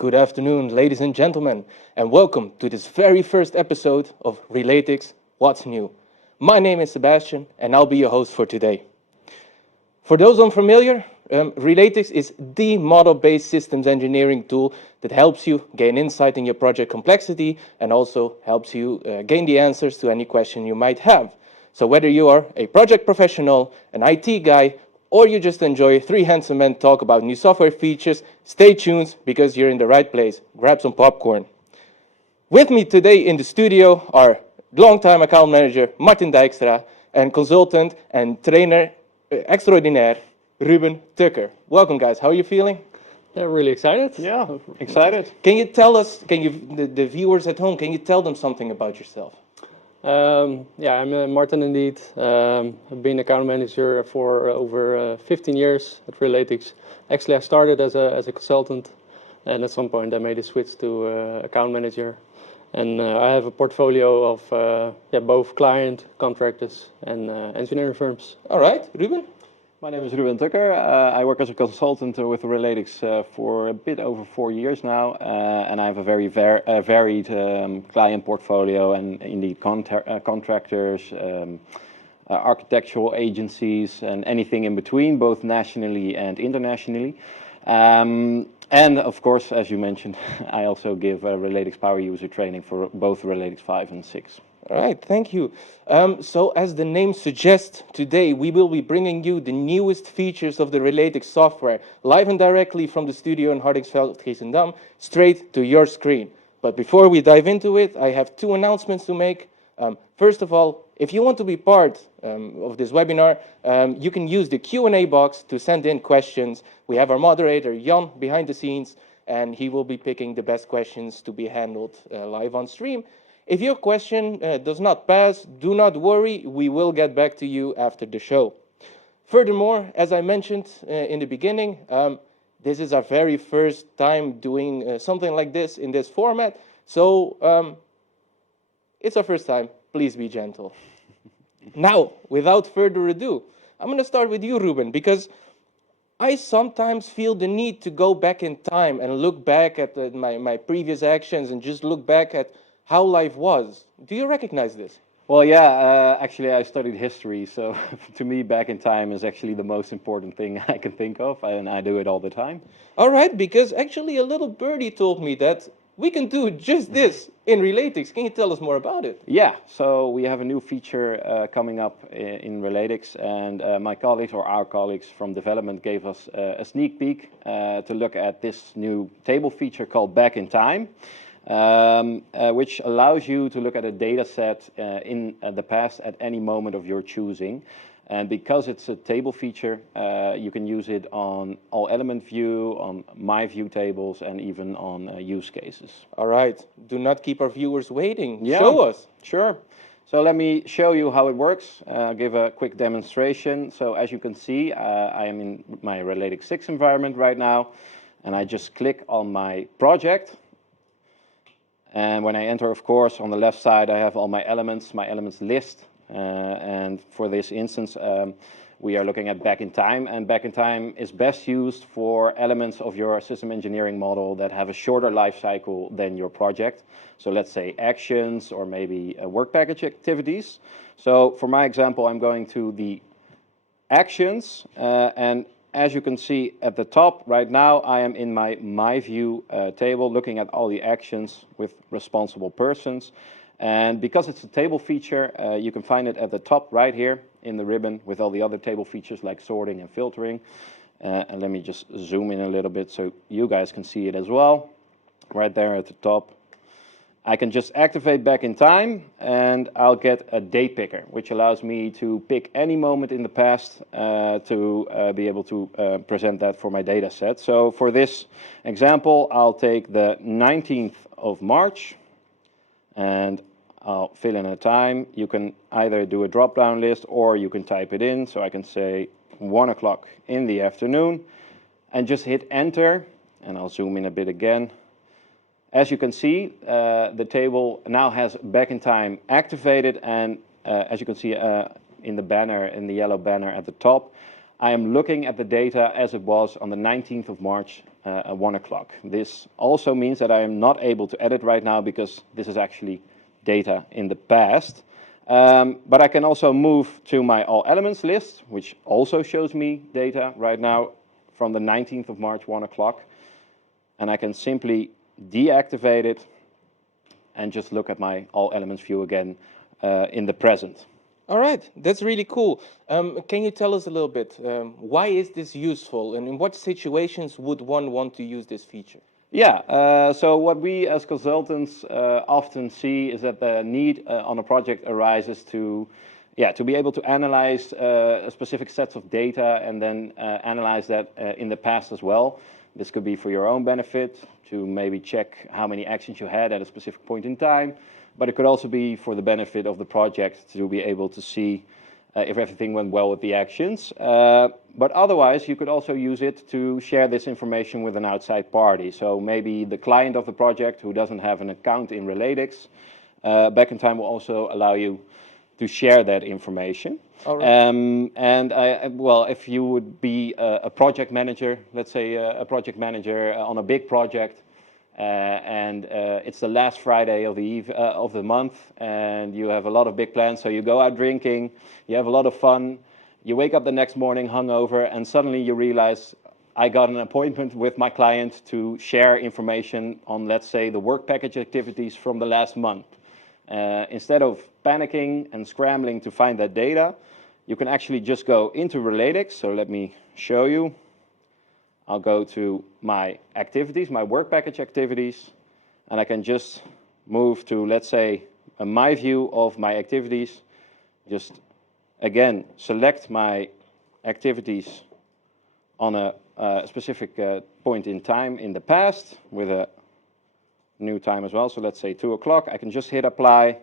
Good afternoon, ladies and gentlemen, and welcome to this very first episode of Relatics, What's New? My name is Sebastian, and I'll be your host for today. For those unfamiliar, Relatics is the model-based systems engineering tool that helps you gain insight in your project complexity and also helps you gain the answers to any question you might have. So whether you are a project professional, an IT guy, or you just enjoy three handsome men talk about new software features, stay tuned because you're in the right place. Grab some popcorn. With me today in the studio are longtime account manager Martin Dijkstra and consultant and trainer extraordinaire Ruben Tucker. Welcome, guys. How are you feeling? Yeah, really excited. Yeah, excited. Can you tell us, the viewers at home, can you tell them something about yourself? Yeah, I'm Martin indeed. I've been account manager for over 15 years at Relatics. Actually, I started as a consultant, and at some point I made a switch to account manager. And I have a portfolio of both client, contractors, and engineering firms. All right, Ruben? My name is Ruben Tucker. I work as a consultant with Relatics for a bit over 4 years now, and I have a very varied client portfolio and indeed contractors, architectural agencies, and anything in between, both nationally and internationally. And of course, as you mentioned, I also give Relatics power user training for both Relatics 5 and 6. All right, thank you. So as the name suggests, today we will be bringing you the newest features of the Relatics software, live and directly from the studio in Hardingsveld, Giesendam, straight to your screen. But before we dive into it, I have two announcements to make. First of all, if you want to be part of this webinar, you can use the Q&A box to send in questions. We have our moderator, Jan, behind the scenes, and he will be picking the best questions to be handled live on stream. If your question does not pass, do not worry, we will get back to you after the show. Furthermore, as I mentioned in the beginning, this is our very first time doing something like this in this format, so it's our first time. Please be gentle. Now, without further ado, I'm going to start with you, Ruben, because I sometimes feel the need to go back in time and look back at my previous actions and just look back at how life was. Do you recognize this? Well, yeah, actually I studied history, so to me back in time is actually the most important thing I can think of, and I do it all the time. All right, because actually a little birdie told me that we can do just this in Relatics. Can you tell us more about it? Yeah, so we have a new feature coming up in Relatics, and my colleagues or our colleagues from development gave us a sneak peek to look at this new table feature called Back in Time. Which allows you to look at a data set in the past at any moment of your choosing. And because it's a table feature, you can use it on all element view, on my view tables, and even on use cases. All right, do not keep our viewers waiting. Yeah, show us. Sure. So let me show you how it works. Give a quick demonstration. So as you can see, I am in my Relatics 6 environment right now, and I just click on my project. And when I enter, of course, on the left side, I have all my elements list. And for this instance, we are looking at back in time. And back in time is best used for elements of your system engineering model that have a shorter life cycle than your project. So let's say actions or maybe work package activities. So for my example, I'm going to the actions and as you can see at the top right now, I am in my view table looking at all the actions with responsible persons. And because it's a table feature, you can find it at the top right here in the ribbon with all the other table features like sorting and filtering. And let me just zoom in a little bit so you guys can see it as well. Right there at the top. I can just activate back in time and I'll get a date picker, which allows me to pick any moment in the past to be able to present that for my data set. So for this example, I'll take the 19th of March and I'll fill in a time. You can either do a drop-down list or you can type it in. So I can say 1 o'clock in the afternoon and just hit enter, and I'll zoom in a bit again. As you can see, the table now has back in time activated, and as you can see in the banner, in the yellow banner at the top, I am looking at the data as it was on the 19th of March at 1 o'clock. This also means that I am not able to edit right now because this is actually data in the past. But I can also move to my all elements list, which also shows me data right now from the 19th of March, 1 o'clock. And I can simply deactivate it and just look at my all elements view again in the present. All right, that's really cool. Can you tell us a little bit, why is this useful and in what situations would one want to use this feature? Yeah, so what we as consultants often see is that the need on a project arises to be able to analyze specific sets of data and then analyze that in the past as well. This could be for your own benefit, to maybe check how many actions you had at a specific point in time, but it could also be for the benefit of the project to be able to see if everything went well with the actions. But otherwise, you could also use it to share this information with an outside party. So maybe the client of the project who doesn't have an account in Relatics, Back in Time will also allow you to share that information. All right. Well, if you would be a project manager, let's say a project manager on a big project, and it's the last Friday of the month, and you have a lot of big plans, so you go out drinking, you have a lot of fun, you wake up the next morning hungover, and suddenly you realize, I got an appointment with my client to share information on, let's say, the work package activities from the last month. Instead of panicking and scrambling to find that data, you can actually just go into Relatics. So let me show you. I'll go to my activities, my work package activities, and I can just move to, let's say, my view of my activities. Just, again, select my activities on a specific point in time in the past with a new time as well. So let's say 2 o'clock. I can just hit apply.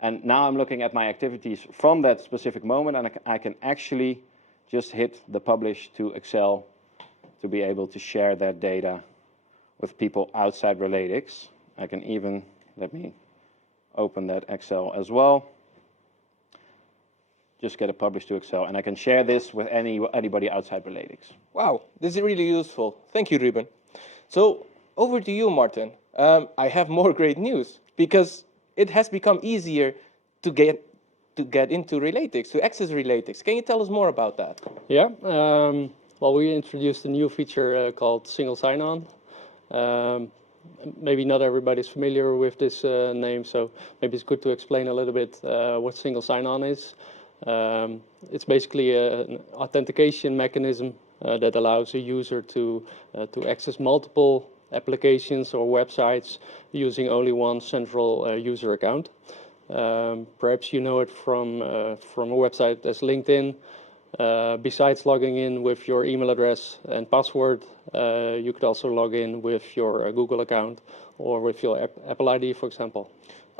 And now I'm looking at my activities from that specific moment, and I can actually just hit the publish to Excel to be able to share that data with people outside Relatics. I can even, let me open that Excel as well. Just get a publish to Excel, and I can share this with anybody outside Relatics. Wow, this is really useful. Thank you, Ruben. So over to you, Martin. I have more great news because it has become easier to get into Relatics, to access Relatics. Can you tell us more about that? Yeah, well, we introduced a new feature called single sign-on. Maybe not everybody's familiar with this name, so maybe it's good to explain a little bit what single sign-on is. It's basically an authentication mechanism that allows a user to access multiple applications or websites using only one central user account. Perhaps you know it from a website as LinkedIn. Besides logging in with your email address and password, you could also log in with your Google account or with your Apple ID, for example.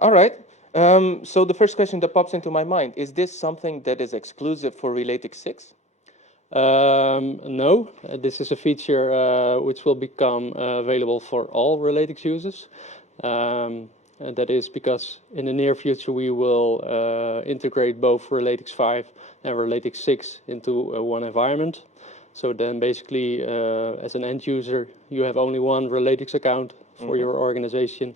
All right. So the first question that pops into my mind, is this something that is exclusive for Relatics 6? No, this is a feature which will become available for all Relatics users. And that is because in the near future we will integrate both Relatics 5 and Relatics 6 into one environment. So then basically as an end user you have only one Relatics account for your organization,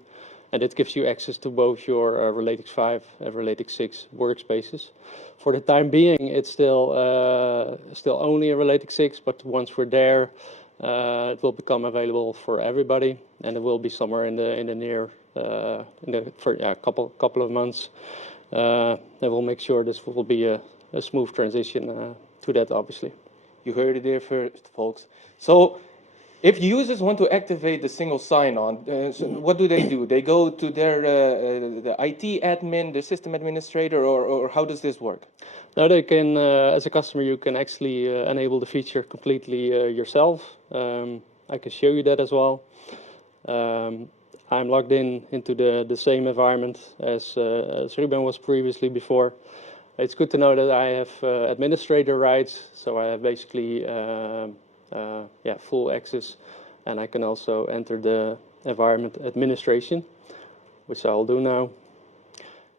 and it gives you access to both your Relatics 5 and Relatics 6 workspaces. For the time being, it's still only a Relatics 6, but once we're there, it will become available for everybody, and it will be somewhere in the near couple of months. And we'll make sure this will be a smooth transition to that, obviously. You heard it there first, folks. So if users want to activate the single sign-on, so what do? They go to their the IT admin, the system administrator, or how does this work? Now they can, as a customer, you can actually enable the feature completely yourself. I can show you that as well. I'm logged into the same environment as Ruben was previously before. It's good to know that I have administrator rights, so I have basically full access, and I can also enter the environment administration, which I'll do now.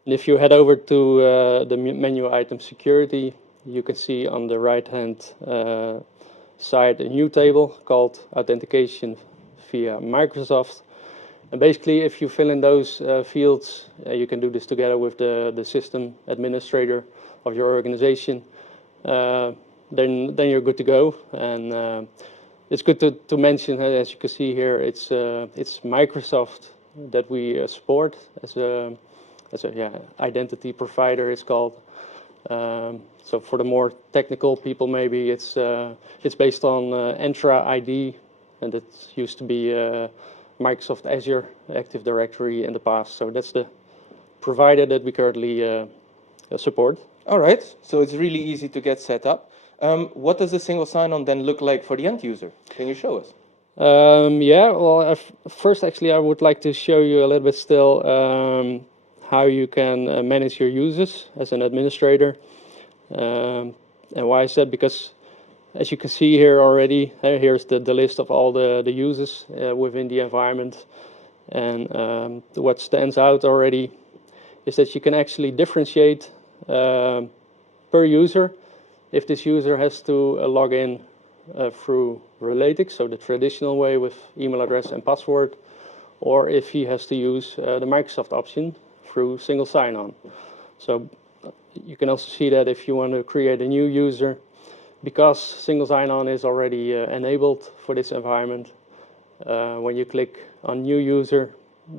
And if you head over to the menu item security, you can see on the right-hand side a new table called Authentication via Microsoft. And basically, if you fill in those fields, you can do this together with the system administrator of your organization. Then you're good to go. And it's good to mention, as you can see here, it's Microsoft that we support as a identity provider. It's called. So for the more technical people, maybe it's based on Entra ID, and it used to be Microsoft Azure Active Directory in the past. So that's the provider that we currently support. All right, so it's really easy to get set up. What does a single sign-on then look like for the end user? Can you show us? Yeah, well, first actually I would like to show you a little bit still how you can manage your users as an administrator. And why is that? Because as you can see here already, here's the list of all the users within the environment. And what stands out already is that you can actually differentiate per user if this user has to log in through Relatics, so the traditional way with email address and password, or if he has to use the Microsoft option through single sign-on. So you can also see that if you want to create a new user, because single sign-on is already enabled for this environment, when you click on new user,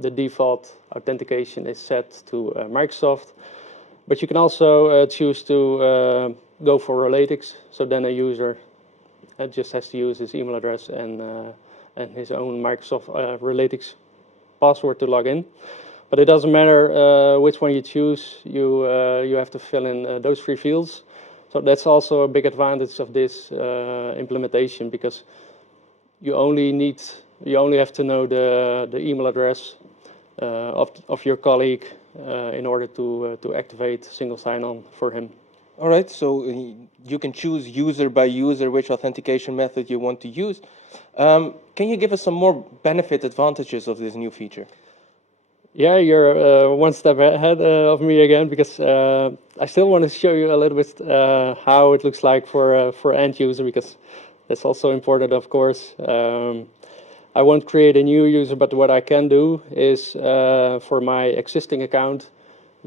the default authentication is set to Microsoft. But you can also choose to go for Relatics, so then a user just has to use his email address and his own Microsoft Relatics password to log in. But it doesn't matter which one you choose, you have to fill in those 3 fields. So that's also a big advantage of this implementation, because you only have to know the email address of your colleague in order to activate single sign-on for him. All right, so you can choose user by user which authentication method you want to use. Can you give us some more benefit advantages of this new feature? Yeah, you're one step ahead of me again, because I still want to show you a little bit how it looks like for end user, because that's also important, of course. I won't create a new user, but what I can do is for my existing account,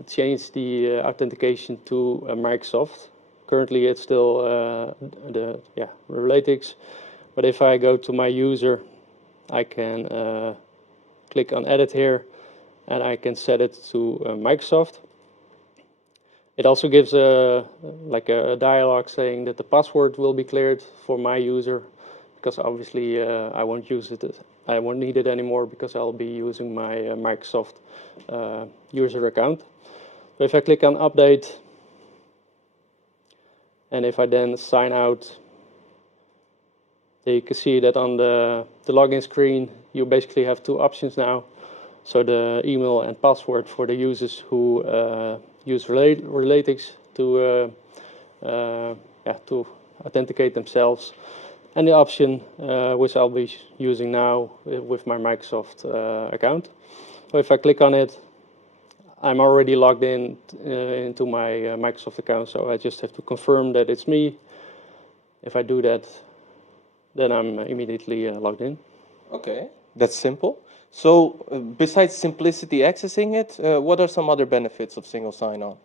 change the authentication to Microsoft. Currently, it's still Relatics, but if I go to my user, I can click on Edit here, and I can set it to Microsoft. It also gives a dialog saying that the password will be cleared for my user, because obviously I won't need it anymore, because I'll be using my Microsoft user account. So if I click on Update, and if I then sign out, then you can see that on the login screen, you basically have 2 options now. So the email and password for the users who use Relatics to authenticate themselves, and the option which I'll be using now with my Microsoft account. So if I click on it, I'm already logged in into my Microsoft account, so I just have to confirm that it's me. If I do that, then I'm immediately logged in. Okay, that's simple. So besides simplicity accessing it, what are some other benefits of single sign-on?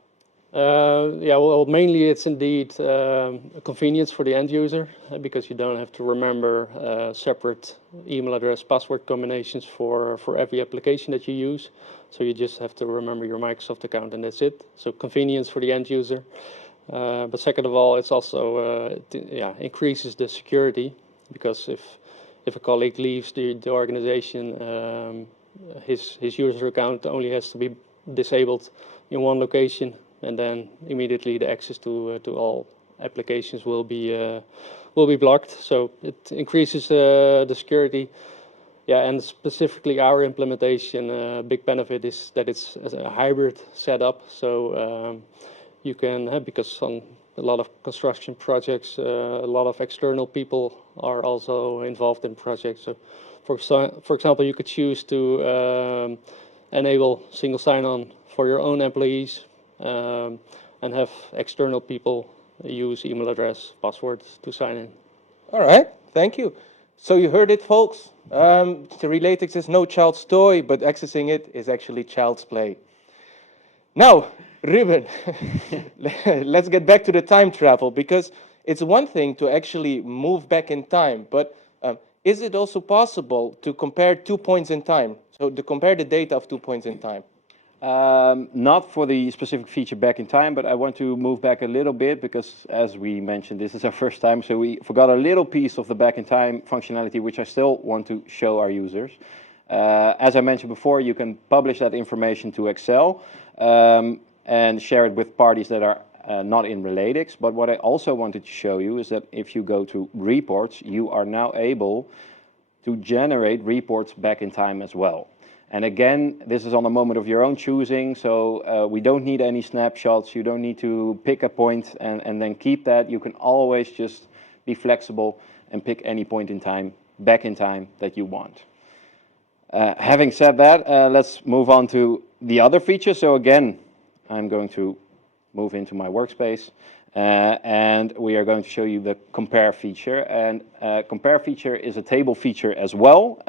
Well, mainly it's indeed a convenience for the end user, because you don't have to remember separate email address password combinations for every application that you use. So you just have to remember your Microsoft account, and that's it. So convenience for the end user. But second of all, it's also increases the security, because if a colleague leaves the organization, his user account only has to be disabled in one location, and then immediately the access to all applications will be blocked. So it increases the security. Yeah, and specifically our implementation, big benefit is that it's a hybrid setup. So you can, because on a lot of construction projects, a lot of external people are also involved in projects. So for example, you could choose to enable single sign-on for your own employees, and have external people use email address, passwords to sign in. All right, thank you. So you heard it, folks. The Relatics is no child's toy, but accessing it is actually child's play. Now, Ruben, let's get back to the time travel, because it's one thing to actually move back in time, but is it also possible to compare 2 points in time? So to compare the data of 2 points in time? Not for the specific feature back in time, but I want to move back a little bit because, as we mentioned, this is our first time, so we forgot a little piece of the back in time functionality, which I still want to show our users. As I mentioned before, you can publish that information to Excel and share it with parties that are not in Relatics. But what I also wanted to show you is that if you go to reports, you are now able to generate reports back in time as well. And again, this is on a moment of your own choosing, so we don't need any snapshots. You don't need to pick a point and then keep that. You can always just be flexible and pick any point in time, back in time, that you want. Having said that, let's move on to the other feature. So again, I'm going to move into my workspace. And we are going to show you the compare feature, and compare feature is a table feature as well.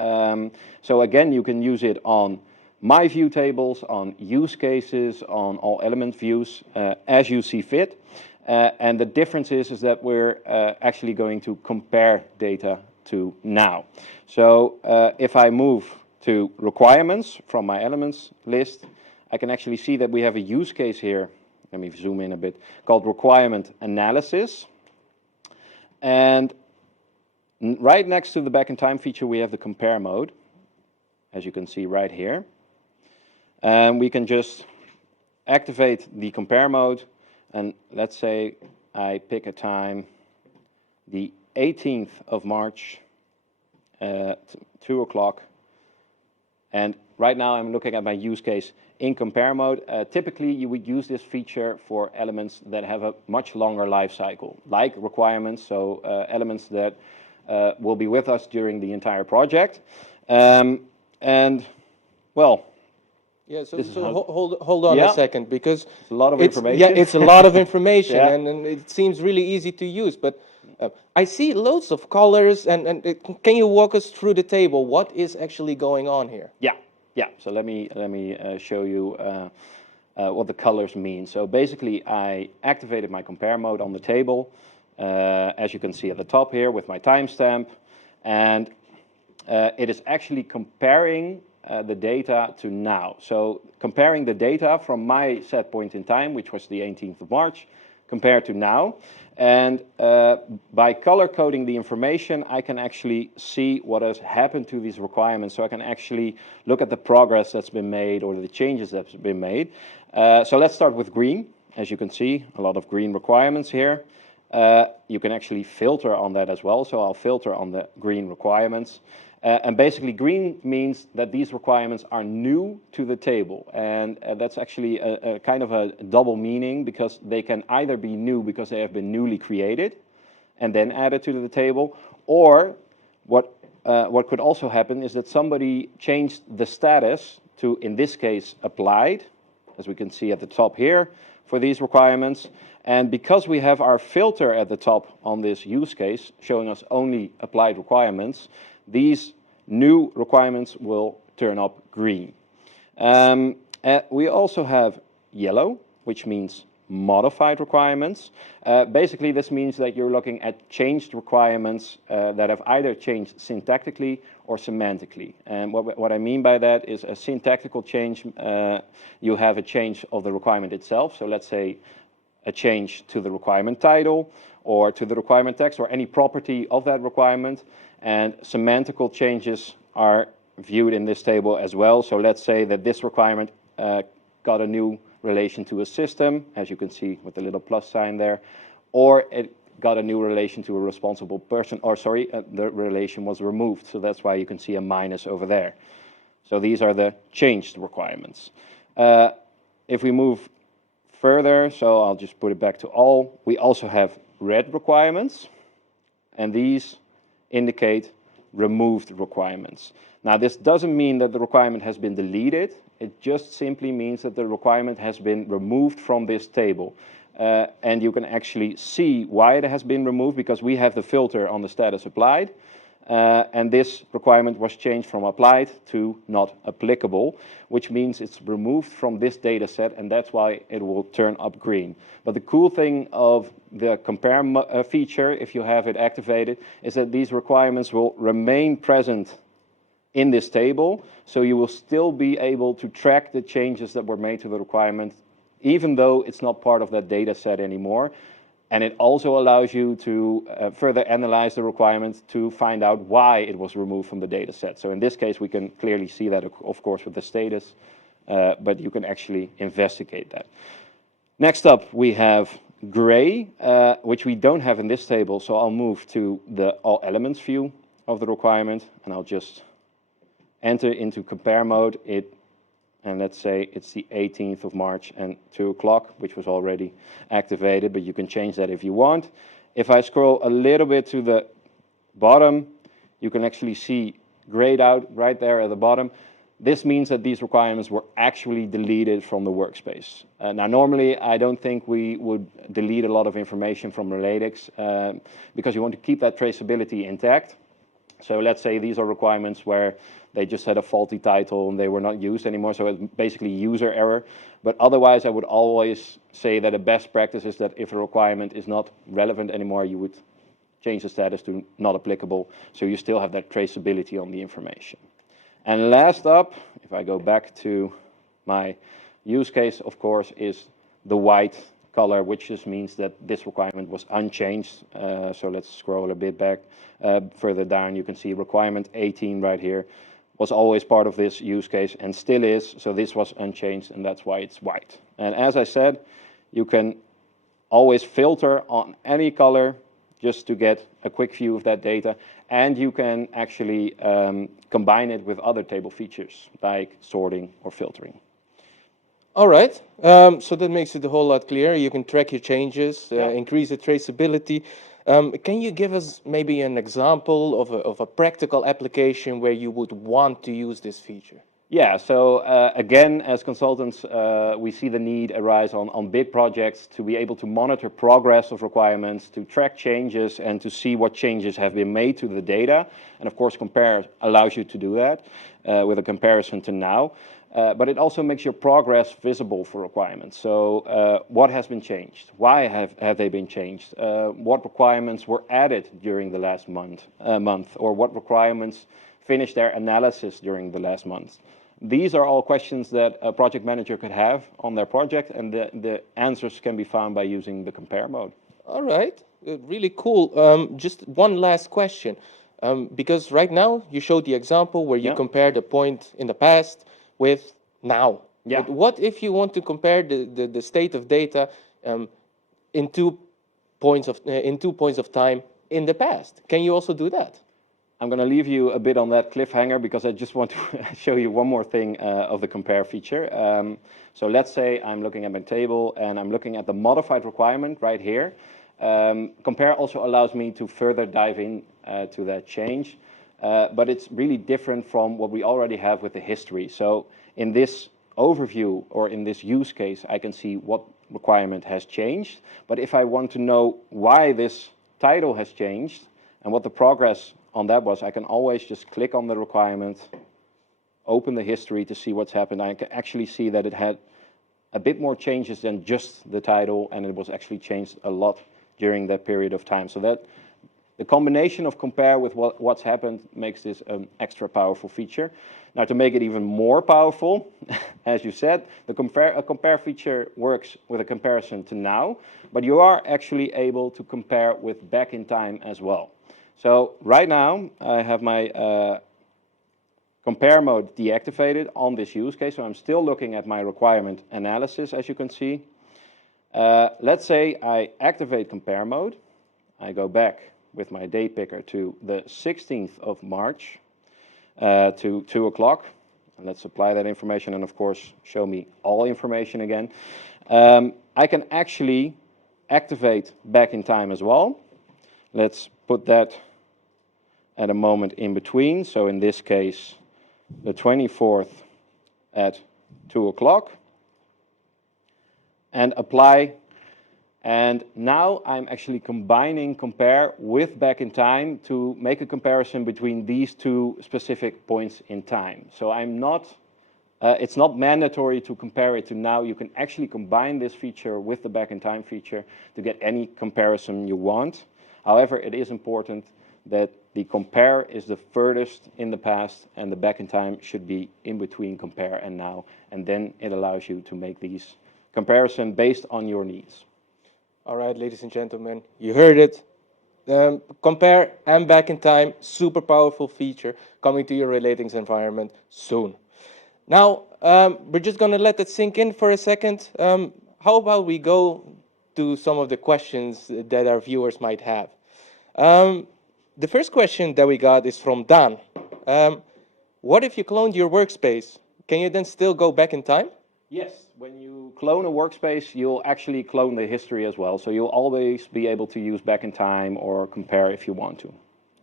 So again, you can use it on my view tables, on use cases, on all element views, as you see fit. And the difference is that we're actually going to compare data to now. So if I move to requirements from my elements list, I can actually see that we have a use case here. Let me zoom in a bit, called requirement analysis. And right next to the back in time feature, we have the compare mode, as you can see right here. And we can just activate the compare mode. And let's say I pick a time, the 18th of March, 2 o'clock. And right now I'm looking at my use case in compare mode. Typically you would use this feature for elements that have a much longer life cycle, like requirements, so elements that will be with us during the entire project. And well, yeah, so hold on Yeah. a second, because It's a lot of it's, information. yeah, it's a lot of information, Yeah. and it seems really easy to use, but I see loads of colors, and can you walk us through the table? What is actually going on here? Yeah. So let me show you what the colors mean. So basically, I activated my compare mode on the table, as you can see at the top here with my timestamp, and it is actually comparing the data to now. So comparing the data from my set point in time, which was the 18th of March, compared to now. And by color coding the information, I can actually see what has happened to these requirements. So I can actually look at the progress that's been made or the changes that's been made. So let's start with green. As you can see, a lot of green requirements here. You can actually filter on that as well. So I'll filter on the green requirements. And basically green means that these requirements are new to the table. And that's actually a kind of a double meaning, because they can either be new because they have been newly created and then added to the table, or what could also happen is that somebody changed the status to, in this case, applied, as we can see at the top here, for these requirements. And because we have our filter at the top on this use case, showing us only applied requirements, these new requirements will turn up green. We also have yellow, which means modified requirements. Basically, this means that you're looking at changed requirements that have either changed syntactically or semantically. And what I mean by that is a syntactical change. You have a change of the requirement itself. So let's say a change to the requirement title or to the requirement text or any property of that requirement. And semantical changes are viewed in this table as well. So let's say that this requirement got a new relation to a system, as you can see with the little plus sign there, or it got a new relation to a responsible person, or sorry, the relation was removed. So that's why you can see a minus over there. So these are the changed requirements. If we move further, so I'll just put it back to all, we also have red requirements, and these indicate removed requirements. Now this doesn't mean that the requirement has been deleted, it just simply means that the requirement has been removed from this table. and you can actually see why it has been removed, because we have the filter on the status applied. And this requirement was changed from applied to not applicable, which means it's removed from this data set, and that's why it will turn up green. But the cool thing of the compare feature, if you have it activated, is that these requirements will remain present in this table, so you will still be able to track the changes that were made to the requirement, even though it's not part of that data set anymore. And it also allows you to further analyze the requirements to find out why it was removed from the data set. So in this case, we can clearly see that, of course, with the status, but you can actually investigate that. Next up, we have gray, which we don't have in this table. So I'll move to the all elements view of the requirement, and I'll just enter into compare mode it. And let's say it's the 18th of March and 2 o'clock, which was already activated, but you can change that if you want. If I scroll a little bit to the bottom, you can actually see grayed out right there at the bottom. This means that these requirements were actually deleted from the workspace. Now, normally, I don't think we would delete a lot of information from Relatics because you want to keep that traceability intact. So let's say these are requirements where they just had a faulty title and they were not used anymore, so it's basically user error. But otherwise, I would always say that a best practice is that if a requirement is not relevant anymore, you would change the status to not applicable, so you still have that traceability on the information. And last up, if I go back to my use case, of course, is the white color, which just means that this requirement was unchanged. So let's scroll a bit back. Further down, you can see requirement 18 right here was always part of this use case and still is. So this was unchanged, and that's why it's white. And as I said, you can always filter on any color just to get a quick view of that data. And you can actually combine it with other table features like sorting or filtering. All right, so that makes it a whole lot clearer. You can track your changes, increase the traceability. Can you give us maybe an example of a practical application where you would want to use this feature? Yeah, so again, as consultants, we see the need arise on big projects to be able to monitor progress of requirements, to track changes, and to see what changes have been made to the data. And of course, compare allows you to do that with a comparison to now. But it also makes your progress visible for requirements. So what has been changed? Why have they been changed? What requirements were added during the last month? Or what requirements finished their analysis during the last month? These are all questions that a project manager could have on their project, and the answers can be found by using the compare mode. All right, really cool. Just one last question, because right now you showed the example where you compared a point in the past with now. Yeah. But what if you want to compare the state of data in 2 points of time in the past? Can you also do that? I'm going to leave you a bit on that cliffhanger because I just want to show you one more thing of the compare feature. So let's say I'm looking at my table and I'm looking at the modified requirement right here. Compare also allows me to further dive in to that change, but it's really different from what we already have with the history. So in this overview or in this use case, I can see what requirement has changed. But if I want to know why this title has changed and what the progress on that was, I can always just click on the requirement, open the history to see what's happened. I can actually see that it had a bit more changes than just the title, and it was actually changed a lot during that period of time. So that the combination of compare with what's happened makes this an extra powerful feature. Now, to make it even more powerful, as you said, a compare feature works with a comparison to now, but you are actually able to compare with back in time as well. So right now, I have my compare mode deactivated on this use case. So I'm still looking at my requirement analysis, as you can see. Let's say I activate compare mode. I go back with my date picker to the 16th of March to 2 o'clock. And let's apply that information and, of course, show me all information again. I can actually activate back in time as well. Let's put that at a moment in between. So in this case, the 24th at 2 o'clock. And apply And now I'm actually combining compare with back in time to make a comparison between these two specific points in time. So it's not mandatory to compare it to now. You can actually combine this feature with the back in time feature to get any comparison you want. However, it is important that the compare is the furthest in the past and the back in time should be in between compare and now. And then it allows you to make these comparison based on your needs. All right, ladies and gentlemen, you heard it. Compare and back in time, super powerful feature coming to your Relatics environment soon. Now, we're just going to let that sink in for a second. How about we go to some of the questions that our viewers might have? The first question that we got is from Dan. What if you cloned your workspace? Can you then still go back in time? Yes, when you clone a workspace, you'll actually clone the history as well. So you'll always be able to use back in time or compare if you want to.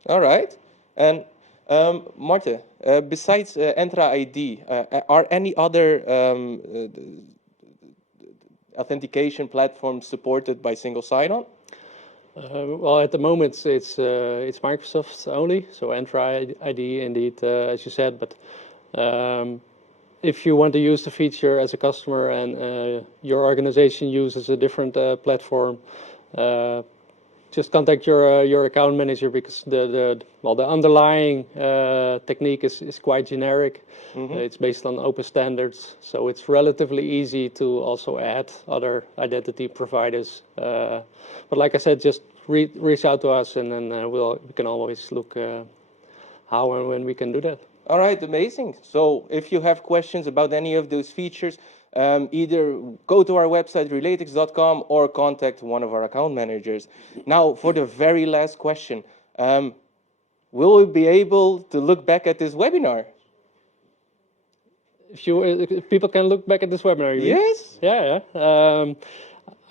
All right. And Marten, besides Entra ID, are any other authentication platforms supported by single sign-on? Well, at the moment it's Microsoft only, so Entra ID indeed, as you said. But if you want to use the feature as a customer and your organization uses a different platform, just contact your account manager, because the underlying technique is quite generic. It's based on open standards, so it's relatively easy to also add other identity providers. But like I said, just reach out to us, and then we can always look how and when we can do that. All right, amazing. So if you have questions about any of those features, either go to our website, relatics.com, or contact one of our account managers. Now, for the very last question, will we be able to look back at this webinar? If people can look back at this webinar, you mean? Yes. Yeah.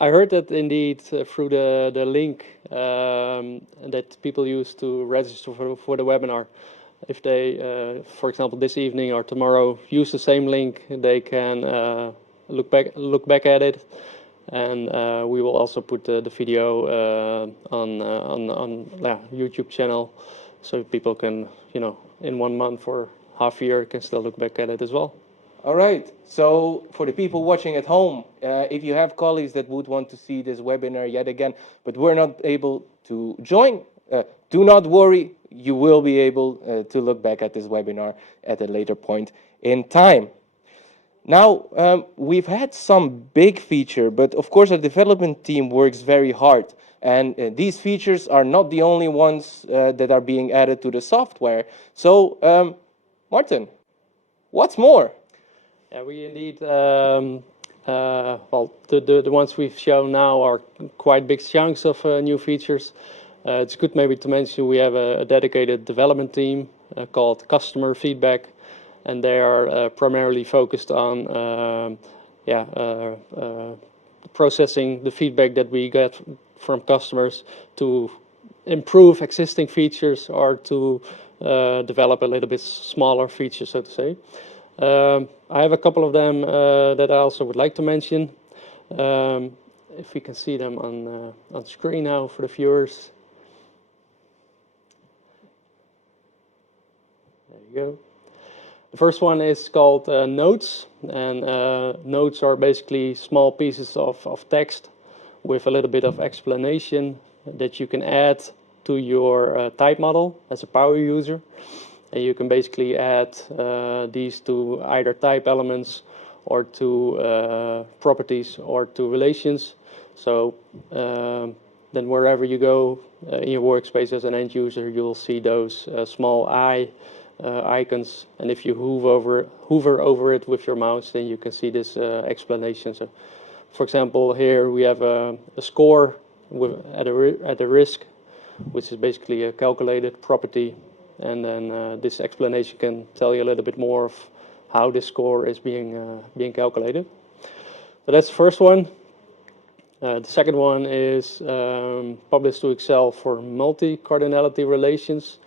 I heard that indeed through the link that people use to register for the webinar. If they, for example, this evening or tomorrow use the same link, they can look back at it, and we will also put the video on YouTube channel, so people can, in 1 month or half year, can still look back at it as well. All right. So for the people watching at home, if you have colleagues that would want to see this webinar yet again, but we're not able to join, do not worry. You will be able to look back at this webinar at a later point in time. Now, we've had some big feature, but of course our development team works very hard. And these features are not the only ones that are being added to the software. So, Marten, what's more? Yeah, we indeed, well, the ones we've shown now are quite big chunks of new features. It's good maybe to mention we have a dedicated development team called Customer Feedback, and they are primarily focused on processing the feedback that we get from customers to improve existing features or to develop a little bit smaller features, so to say. I have a couple of them that I also would like to mention. If we can see them on screen now for the viewers. There you go. The first one is called notes, and notes are basically small pieces of text with a little bit of explanation that you can add to your type model as a power user. And you can basically add these to either type elements or to properties or to relations. So then wherever you go in your workspace as an end user, you'll see those small icons, and if you hover over it with your mouse, then you can see this explanation. So, for example, here we have a score at a risk, which is basically a calculated property, and then this explanation can tell you a little bit more of how this score is being calculated. So that's the first one. The second one is published to Excel for multi-cardinality relations.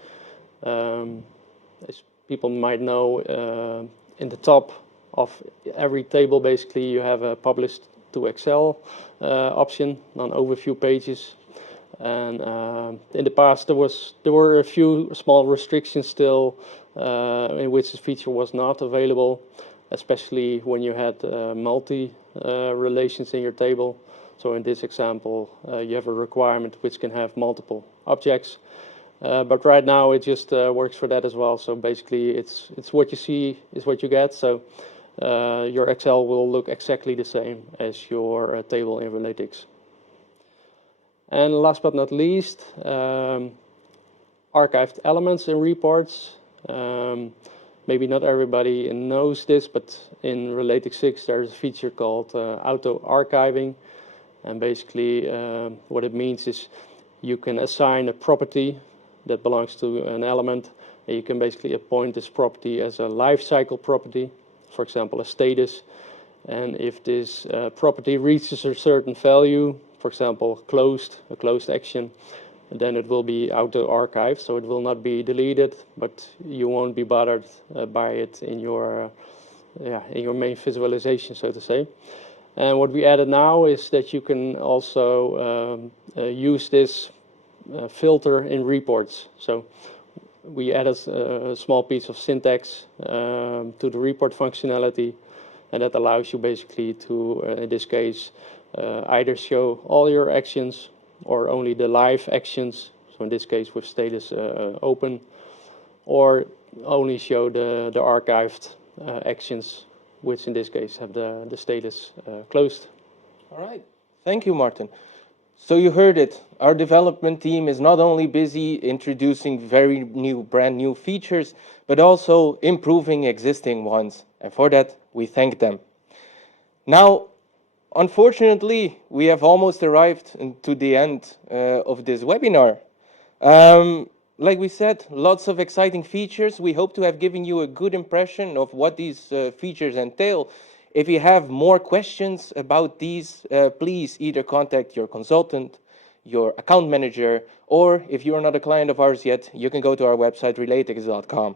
As people might know, in the top of every table, basically, you have a published to Excel option on overview pages. And in the past, there were a few small restrictions still in which this feature was not available, especially when you had multi relations in your table. So in this example, you have a requirement which can have multiple objects. But right now it just works for that as well. So basically it's what you see is what you get. So your Excel will look exactly the same as your table in Relatics. And last but not least, archived elements in reports. Maybe not everybody knows this, but in Relatics 6 there's a feature called auto-archiving. And basically what it means is you can assign a property that belongs to an element, and you can basically appoint this property as a life cycle property, for example a status. And if this property reaches a certain value, for example a closed action, then it will be auto-archived, so it will not be deleted, but you won't be bothered by it in your main visualization, so to say. And what we added now is that you can also use this filter in reports. So we added a small piece of syntax to the report functionality, and that allows you basically to, in this case, either show all your actions or only the live actions, so in this case with status open, or only show the archived actions, which in this case have the status closed. All right, thank you, Martin. So you heard it, our development team is not only busy introducing brand new features, but also improving existing ones, and for that we thank them. Now, unfortunately, we have almost arrived to the end of this webinar. Like we said, lots of exciting features. We hope to have given you a good impression of what these features entail. If you have more questions about these, please either contact your consultant, your account manager, or if you are not a client of ours yet, you can go to our website, relatics.com.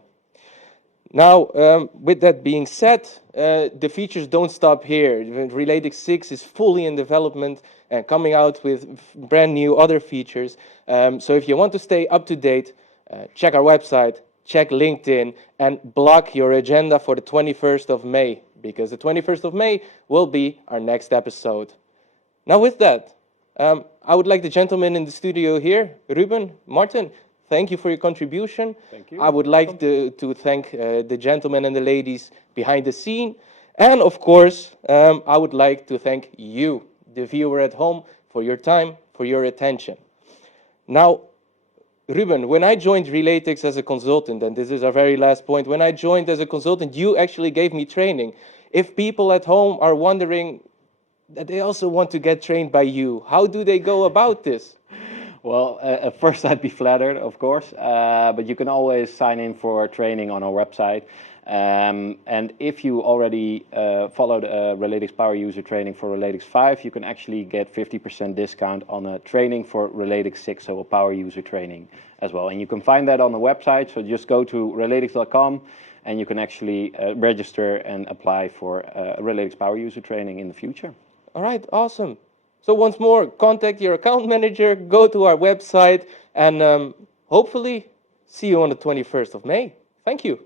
Now, with that being said, the features don't stop here. Relatics 6 is fully in development and coming out with brand new other features. So if you want to stay up to date, check our website, check LinkedIn, and block your agenda for the 21st of May, because the 21st of May will be our next episode. Now with that, I would like the gentlemen in the studio here, Ruben, Martin, thank you for your contribution. Thank you. I would like to thank the gentlemen and the ladies behind the scene. And of course, I would like to thank you, the viewer at home, for your time, for your attention. Now, Ruben, when I joined Relatics as a consultant, and this is our very last point, when I joined as a consultant, you actually gave me training. If people at home are wondering that they also want to get trained by you, how do they go about this? Well, at first I'd be flattered, of course, but you can always sign in for training on our website. And if you already followed Relatics Power User Training for Relatics 5, you can actually get 50% discount on a training for Relatics 6, so a Power User Training as well. And you can find that on the website, so just go to relatics.com and you can actually register and apply for a Relatics Power User Training in the future. All right, awesome. So once more, contact your account manager, go to our website, and hopefully see you on the 21st of May. Thank you.